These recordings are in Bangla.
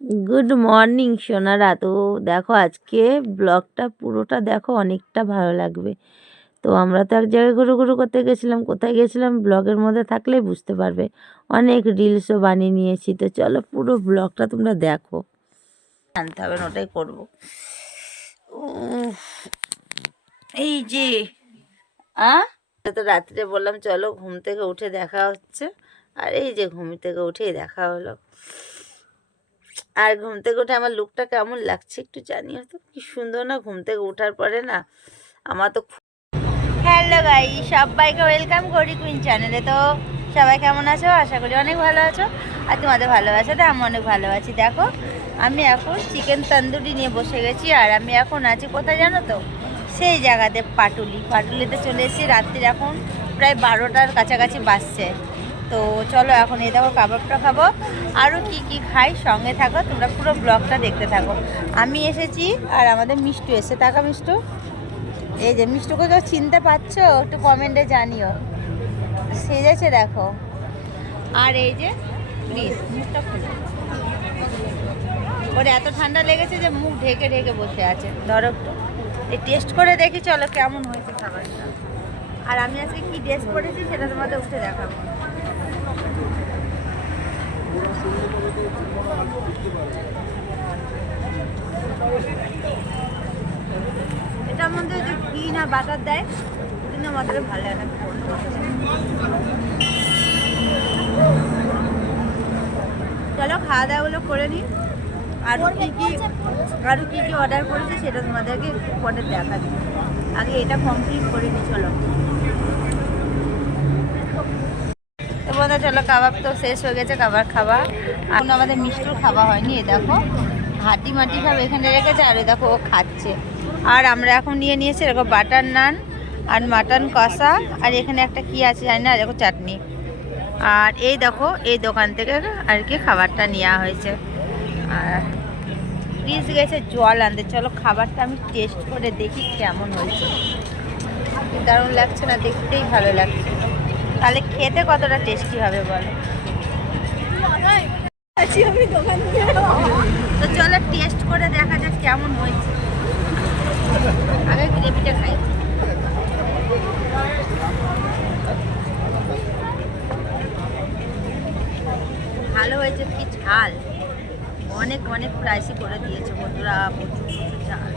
গুড মর্নিং সোনারা তো দেখো, আজকে ব্লগটা পুরোটা দেখো, অনেকটা ভালো লাগবে। তো আমরা তো এক জায়গায় ঘুরু ঘুরু করতে গেছিলাম, কোথায় গেছিলাম? ব্লগের মধ্যে থাকলেই বুঝতে পারবে। অনেক রিলসও বানিয়ে নিয়েছি। তো চলো, পুরো ব্লগটা তোমরা দেখো। আনতে হবে ওটাই করব। এই যে, আ? তো রাত্রে বললাম, চলো, ঘুম থেকে উঠে দেখা হচ্ছে। আর এই যে, ঘুম থেকে উঠেই দেখা হলো। আর ঘুম থেকে উঠে আমার লুকটা কেমন লাগছে একটু জানিও তো? কি সুন্দর না ঘুম থেকে ওঠার পরে না আমার তো হ্যালো গাই সবাইকে ওয়েলকাম করি কুইন চ্যানেলে তো সবাই কেমন আছো? আশা করি অনেক ভালো আছো। আর তোমাদের ভালোবাসাতে আমি অনেক ভালো আছি। দেখো, আমি এখন চিকেন তন্দুরি নিয়ে বসে গেছি আর আমি এখন আছি কোথায় জানো তো? সেই জায়গাতে পাটুলি। পাটুলিতে চলে এসেছি। রাত্রির এখন প্রায় বারোটার কাছাকাছি বাসছে তো চলো এখন এই দেখো কাবাবটা খাব। আরও কি কি খাই, সঙ্গে থাকো, তোমরা পুরো ব্লগটা দেখতে থাকো। আমি এসেছি আর আমাদের মিষ্টু এসে থাকা মিষ্টু। এই যে মিষ্টুকে কেউ চিনতে পারছ? একটু কমেন্টে জানিও। সেজেছে দেখো। আর এই যে প্লিজ ওর এত ঠান্ডা লেগেছে যে মুখ ঢেকে ঢেকে বসে আছে। ধরো এই টেস্ট করে দেখি, চলো কেমন হয়েছে খাবারটা। আর আমি আজকে কি ড্রেস পরেছি সেটা তোমাদের উঠে দেখাবো। মধ্যে যে না বাটার দেয় ভালো চলো খাওয়া দাওয়াগুলো করে নিই আরও কী কী আরও কী কী অর্ডার করেছি সেটা তোমাদেরকে পরে দেখা দিই আগে এটা কমপ্লিট করে নিই চলো। তো চলো, কাবাব তো শেষ হয়ে গেছে কাবার খাওয়া এখন আমাদের মিষ্টুর খাওয়া হয়নি, এ দেখো। হাঁটি মাটি সব এখানে রেখেছে, আর এ দেখো, ও খাচ্ছে। আর আমরা এখন নিয়ে নিয়েছি, এরকম বাটার নান আর মাটন কষা। আর এখানে একটা কি আছে জানি না, দেখো, চাটনি। আর এই দেখো, এই দোকান থেকে আর কি খাবারটা নেওয়া হয়েছে। আর ফ্রিজ গেছে, জল আনতে। চলো, খাবারটা আমি টেস্ট করে দেখি কেমন হয়েছে। দারুণ লাগছে না, দেখতেই ভালো লাগছে। তাহলে খেতে কতটা টেস্টি হবে বলো? তো চলো টেস্ট করে দেখা যাক কেমন হয়েছে। আগে গ্রেভিটা খাই। ভালো হয়েছে কি ঝাল? অনেক অনেক প্রাইসই করে দিয়েছে বন্ধুরা, প্রচুর প্রচুর ঝাল।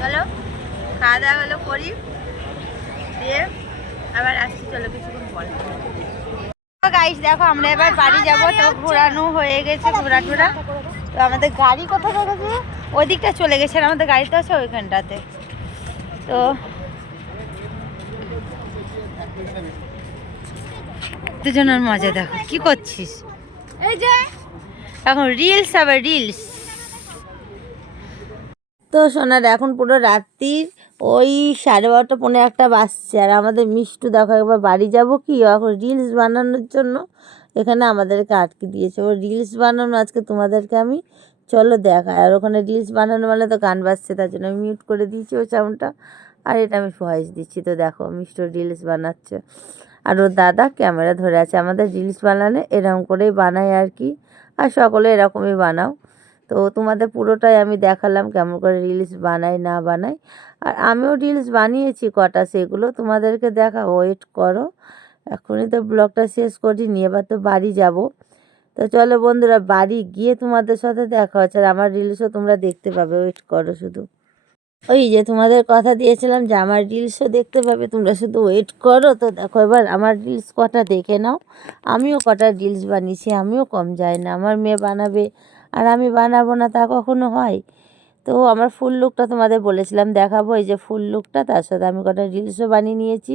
চলো খাওয়া দাওয়া হলো করি। দিয়ে আবার আসছি চলো কিছুক্ষণ পরে। গাইস দেখো আমরা এবার বাড়ি যাব। তো ঘোরানো হয়ে গেছে ঘোরা টুরা তো আমাদের গাড়ি কোথায় রেখেছে ওই দিকটা চলে গেছে আমাদের গাড়ি তো আছে ওইখানটাতে। তো দুজনের মজা দেখো কি করছিস? এই যে। এখন রিলস আবার রিলস তো সোনার, এখন পুরো রাত্রির ওই সাড়ে বারোটা পনেরো একটা বাজছে। আর আমাদের মিষ্টু দেখো একবার বাড়ি যাব কি? ও এখন রিলস বানানোর জন্য এখানে আমাদেরকে আটকে দিয়েছে। ও রিলস বানানো, আজকে তোমাদেরকে আমি চলো দেখায় আর ওখানে রিলস বানানো মানে তো গান বাজছে, তার জন্য আমি মিউট করে দিয়েছি ওই সাউন্ডটা আর এটা আমি ভয়েস দিচ্ছি। তো দেখো মিষ্টু রিলস বানাচ্ছে। আর ওর দাদা ক্যামেরা ধরে আছে। আমাদের রিলস বানালে এরকম করেই বানাই আর কি। আর সকলে এরকমই বানাও। তো তোমাদের পুরোটাই আমি দেখালাম কেমন করে রিলস বানাই, না বানাই। আর আমিও রিলস বানিয়েছি কটা, সেগুলো তোমাদেরকে দেখা ওয়েট করো, এখনই তো ব্লগটা শেষ করিনি এবার তো বাড়ি যাব। তো চলো বন্ধুরা, বাড়ি গিয়ে তোমাদের সাথে দেখা হচ্ছে। আর আমার রিলসও তোমরা দেখতে পাবে ওয়েট করো শুধু। ওই যে তোমাদের কথা দিয়েছিলাম যে আমার রিলসও দেখতে পাবে, তোমরা শুধু ওয়েট করো। তো দেখো এবার আমার রিলস কটা দেখে নাও। আমিও কটা রিলস বানিয়েছি, আমিও কম যাই না। আমার মেয়ে বানাবে আর আমি বানাবো না তা কখনো হয়। তো আমার ফুল লুকটা তোমাদের বলেছিলাম, দেখাবো এই যে ফুল লুকটা, তার সাথে আমি কটা রিলসও বানিয়ে নিয়েছি।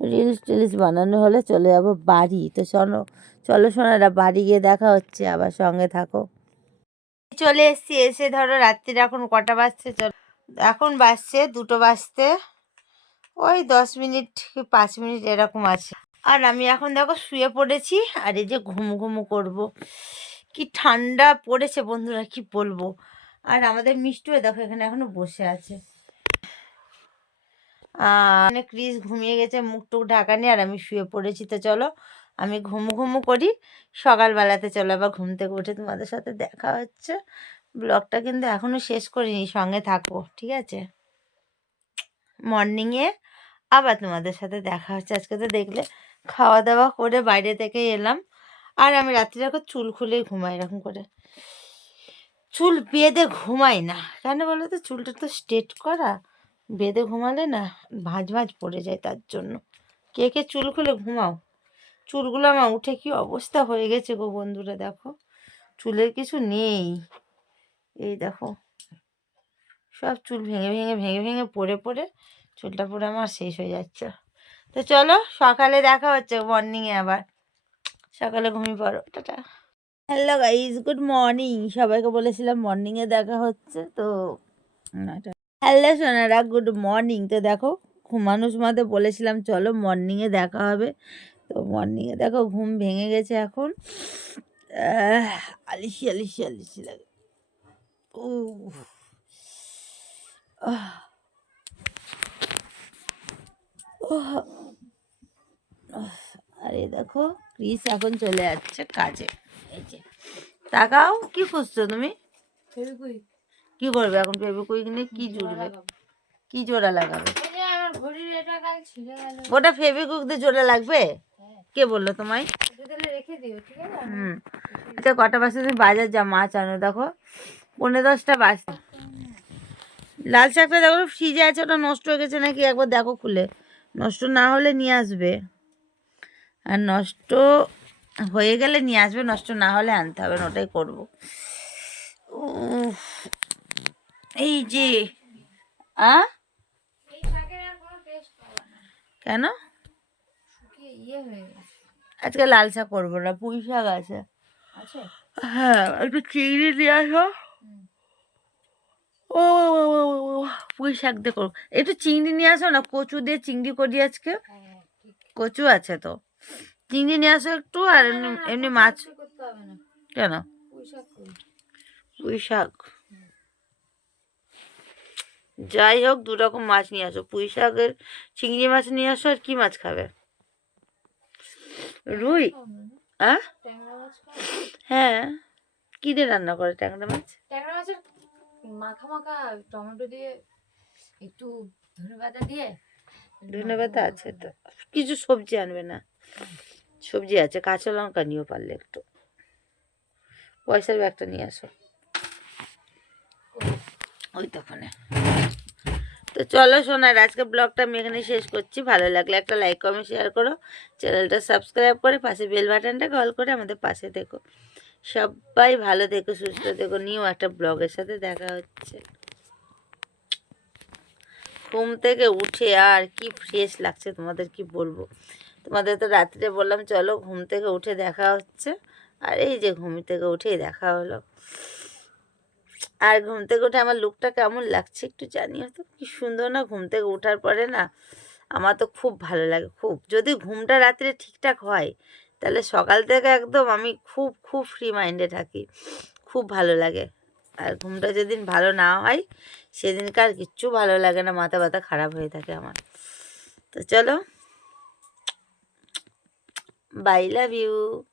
রিলস টিলস বানানো হলে চলে যাব বাড়ি। তো শোনো চলো শোনারা বাড়ি গিয়ে দেখা হচ্ছে, আবার সঙ্গে থাকো। চলে এসছি, এসে ধরো রাত্রির এখন কটা বাজছে, চলো। এখন বাজছে, দুটো বাজতে, ওই দশ মিনিট কি পাঁচ মিনিট এরকম আছে। আর আমি এখন দেখো শুয়ে পড়েছি, আর এই যে ঘুম ঘুমু করব। কি ঠান্ডা পড়েছে বন্ধুরা, কি বলব? আর আমাদের মিষ্টুয়ে দেখো এখানে এখনও বসে আছে। মানে ক্রিস ঘুমিয়ে গেছে, মুখ টুক ঢাকা নিয়ে আর আমি শুয়ে পড়েছি। তো চলো, আমি ঘুমু ঘুমু করি, সকালবেলাতে চলো আবার ঘুম থেকে উঠে তোমাদের সাথে দেখা হচ্ছে। ব্লগটা কিন্তু এখনও শেষ করিনি, সঙ্গে থাকো, ঠিক আছে? মর্নিংয়ে আবার তোমাদের সাথে দেখা হচ্ছে। আজকে তো দেখলে খাওয়া দাওয়া করে বাইরে থেকে এলাম। আর আমি রাত্রে এখন চুল খুলেই ঘুমাই এরকম করে। চুল বেঁধে ঘুমাই না। কেন বলো তো? চুলটা তো স্ট্রেট করা। বেঁধে ঘুমালে না ভাঁজ ভাঁজ পড়ে যায় তার জন্য। কে কে চুল খুলে ঘুমাও? চুলগুলো আমার উঠে কি অবস্থা হয়ে গেছে গো বন্ধুরা দেখো। চুলের কিছু নেই। এই দেখো। সব চুল ভেঙে ভেঙে ভেঙে ভেঙে পড়ে পড়ে চুলটা পুরো আমার শেষ হয়ে যাচ্ছে। তো চলো সকালে দেখা হচ্ছে মর্নিংয়ে আবার। সকালে ঘুমিয়ে পড়ো tata. Hello guys good morning সবাইকে বলেছিলাম মর্নিংয়ে দেখা হচ্ছে তো হ্যালো সোনারা গুড মর্নিং তো দেখো ঘুমানো সময়তে বলেছিলাম চলো মর্নিংয়ে দেখা হবে। তো মর্নিংয়ে দেখো ঘুম ভেঙে গেছে এখন। আহ, আলিসি আলিসি আলিসি লাগে। ও আরে দেখো ক্রিস এখন চলে যাচ্ছে কাজে। এই যে তাকাও কি খুঁজছো তুমি? ফেবিকুইক কি করবে এখন বেবি কুইক নিয়ে? কি জুড়বে? কি জোড়া লাগাবে? এই ওটা ফেবিকুইক দিয়ে জোড়া লাগবে? হ্যাঁ। কে বলল তোমায়? হুম। এটা কটা বাজে? তুমি বাজার যা মাছ আনো দেখো। পনেরো দশটা বাজে। লাল শাকটা দেখো ফ্রিজে আছে ওটা নষ্ট হয়ে গেছে নাকি? একবার দেখো খুলে। নষ্ট না হলে নিয়ে আসবে। আর নষ্ট হয়ে গেলে নিয়ে আসবে নষ্ট না হলে আনতে হবে না ওটাই করব। এই যে আ? কোনো? ইয়ে হয়ে আজকে লাল শাক করব না পুঁই শাক আছে। হ্যাঁ একটু চিংড়ি দিয়ে আসো। ও পুঁই শাক দিয়ে করব। একটু চিংড়ি নিয়ে আসো না কচু দিয়ে চিংড়ি করি আজকে। হ্যাঁ কচু আছে তো। চিংড়ি নিয়ে আসো একটু আর এমনি এমনি মাছ। কেন? পুঁই শাক। যাই হোক দু রকম মাছ নিয়ে আসো। পুঁই শাকের চিংড়ি মাছ নিয়ে আসো আর কি মাছ খাবে? রুই? মাছ হ্যাঁ। কী দিয়ে রান্না করে ট্যাংরা মাছ? ট্যাংরা মাছের মাখা মাখা টমেটো দিয়ে একটু ধনে পাতা দিয়ে ধনে পাতা আছে তো। কিছু সবজি আনবে না। সবজি আছে, কাঁচা লঙ্কা নিয়েও পারলে একটু। পয়সার ব্যাগটা নিয়ে আসো। ওই তখনে তো চলো সোনার, আজকে ব্লগটা আমি এখানে শেষ করছি। ভালো লাগলে একটা লাইক কমেন্ট শেয়ার করো। চ্যানেলটা সাবস্ক্রাইব করে পাশে বেল বাটনটা কল করে আমাদের পাশে দেখো সবাই ভালো দেখো সুস্থ দেখো নিউ একটা ব্লগের সাথে দেখা হচ্ছে। ঘুম থেকে উঠে আর কি ফ্রেশ লাগছে তোমাদের কি বলব? তোমাদের তো রাত্রে বললাম, চলো ঘুম থেকে উঠে দেখা হচ্ছে। আর এই যে ঘুম থেকে উঠেই দেখা হলো। আর ঘুম থেকে উঠে আমার লুকটা কেমন লাগছে একটু জানিও তো? কি সুন্দর না ঘুম থেকে ওঠার পরে না আমার তো খুব ভালো লাগে, খুব। যদি ঘুমটা রাত্রে ঠিকঠাক হয়, তাহলে সকাল থেকে একদম আমি খুব খুব ফ্রি মাইন্ডে থাকি। খুব ভালো লাগে। আর ঘুমটা যেদিন ভালো না হয়, সেদিনকার কিচ্ছু ভালো লাগে না, মাথা ব্যথা খারাপ হয়ে থাকে আমার। তো চলো Bye, love you.